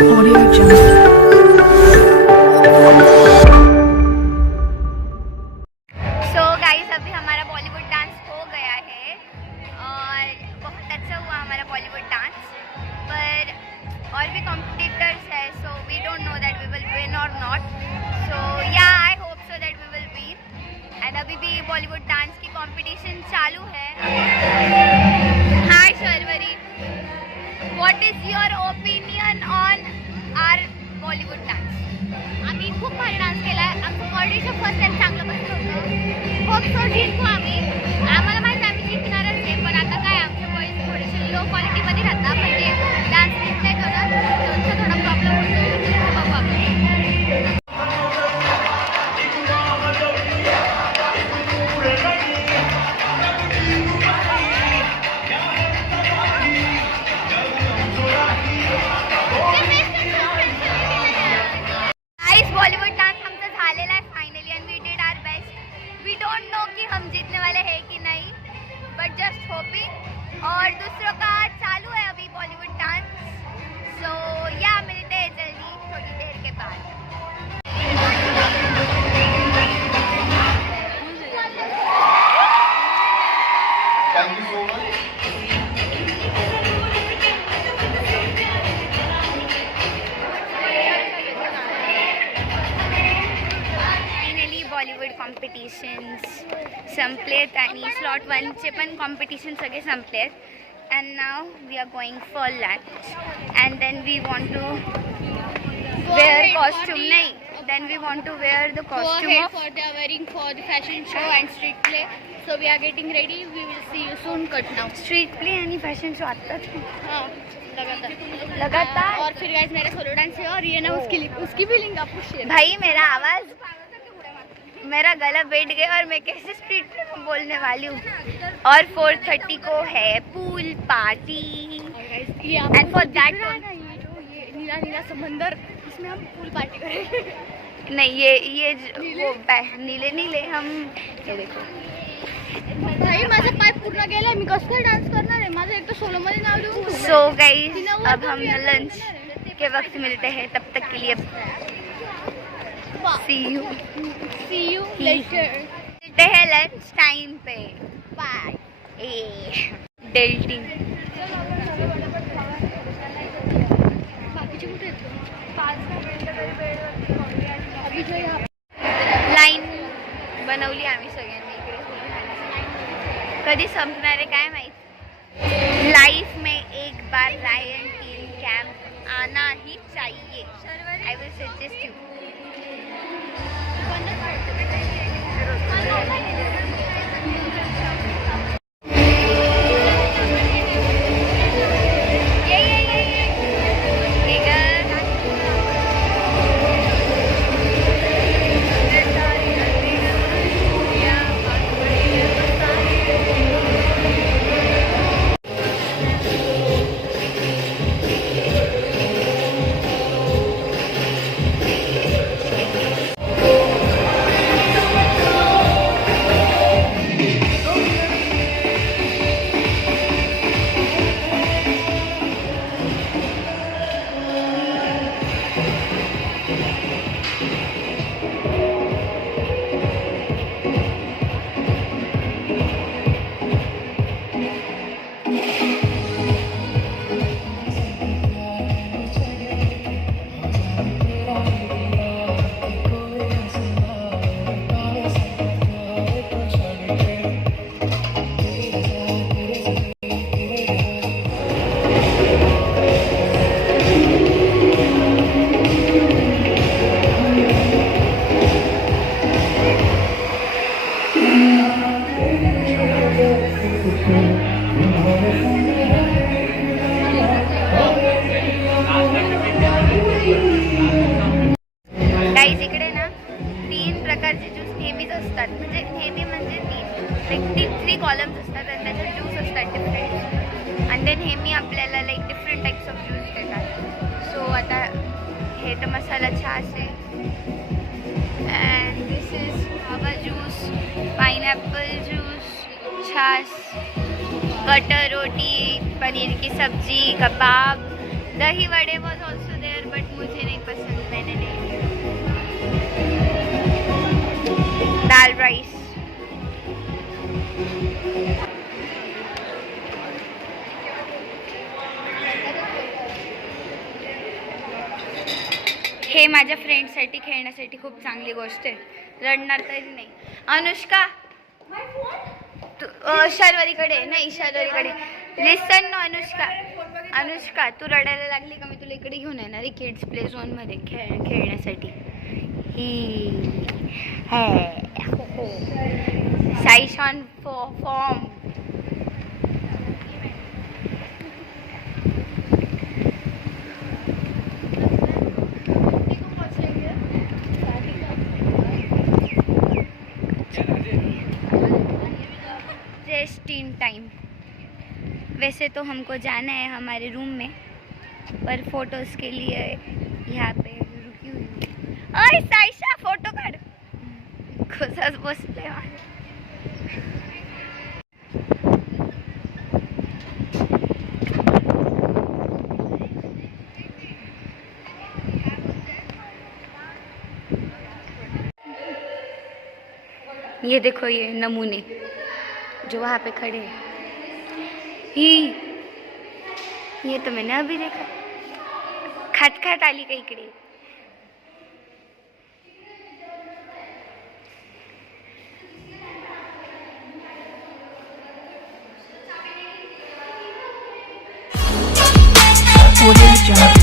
Audio Jungle. So guys अभी हमारा Bollywood dance हो गया है और बहुत अच्छा हुआ हमारा बॉलीवुड डांस, पर और भी कॉम्पिटिटर्स है, so we don't know that we will win or not. So yeah I hope so that we will win. And अभी भी बॉलीवुड डांस की कंपटीशन चालू है। Hi Sharvari, what is your opinion on our Bollywood dance? आम्ही खूप भारी dance केला आहे. आमचं कॉलेजचं फर्स्ट टाइम चांगलं बसलं होतं. होप सो जिंकू आम्ही. आम्हाला माहिती आम्ही जिंकणारच आहे, पण आता काय आमचे वॉईस थोडेसे लो क्वालिटीमध्ये राहतात, म्हणजे डान्स नीट नाही करत, त्यांचा थोडा प्रॉब्लेम होतो. बघू आपण. बॉलीवुड डांस आमचा झालेला आहे finally and we did our best. We don't know कि हम जीतने वाले हैं कि नहीं, बट जस्ट होपिंग. और दूसरों का चालू है अभी बॉलीवुड डांस. सो या मिलते हैं जल्दी थोड़ी देर के बाद. Thank you so much. Bollywood competitions संपलेत आणि स्लॉट 1चे पण कॉम्पिटिशन सगळे संपलेत. And now we are going for lunch and then we want to wear costume. नाही, then we want to wear the costume of For they are wearing for the fashion show and street play. So we are getting ready. We will see you soon. Cut now. Street play आणि fashion show आत्ताच हाँ, लगातार. लगातार. और फिर guys मेरा solo dance है और ये ना उसकी भी लिंक आपको शेयर. भाई मेरा आवाज़, मेरा गला बैठ गया और मैं कैसे स्ट्रीट में बोलने वाली हूँ. और 4:30 को है pool party and for that ये नीला नीला समंदर, इसमें हम पूल पार्टी करेंगे. नहीं, ये वो नीले नीले हम ये देखो. भाई माझा पाय पूर्ण गेलाय, मी कसं काय डान्स करणार आहे. माझं एक तर सोलो मध्ये नाव लिहून. सो गाइस अब हम लंच के वक्त मिलते हैं, तब तक के लिए सी यू लेटर. मिलते हैं लंच टाइम पे. बाय. डेल्टिंग बाकीचे कुठे आहेत? लाईन बनवली आम्ही सगळ्यांनी इकडे. कधी संपणार आहे काय माहित. लाइफ में एक बार रायन टीम कैंप आना ही चाहिए. I will suggest you. Guys इकडे ना 3 प्रकारचे ज्यूस नेहमीच असतात. म्हणजे नेहमी म्हणजे 3 कॉलम्स असतात आणि त्याचे ज्यूस असतात डिफरंट. आणि ते नेहमी आपल्याला like different types of juice देतात. सो आता हे तर मसाला छास आहे. And this is guava juice, pineapple juice, छाछ, बटर रोटी, पनीर की सब्जी, कबाब, दही वड़े was also there, but मुझे नहीं पसंद, मैंने नहीं। दाल राइस। हे माझ्या फ्रेंडसाठी खेळण्यासाठी खूप चांगली गोष्ट आहे. रडणार तरी नाही. अनुष्का तू शर्वरीकडे नाही, शर्वरीकडे लिसन नो. अनुष्का तू रडायला लागली का मी तुला इकडे घेऊन येणार आहे किड्स प्ले झोन मध्ये खेळण्यासाठी. ही साईशॉन फॉर्म. Just in time. वैसे तो हमको जाना है हमारे रूम में, पर फोटोज के लिए यहाँ पे रुकी हुई हूँ. अरे साईशा फोटो काढ. खुशाच बसले. ये देखो ये नमूने जो वहाँ पे खड़े हैं. ये तो मैंने अभी देखा. खात आली का इकडे. Audio Jungle.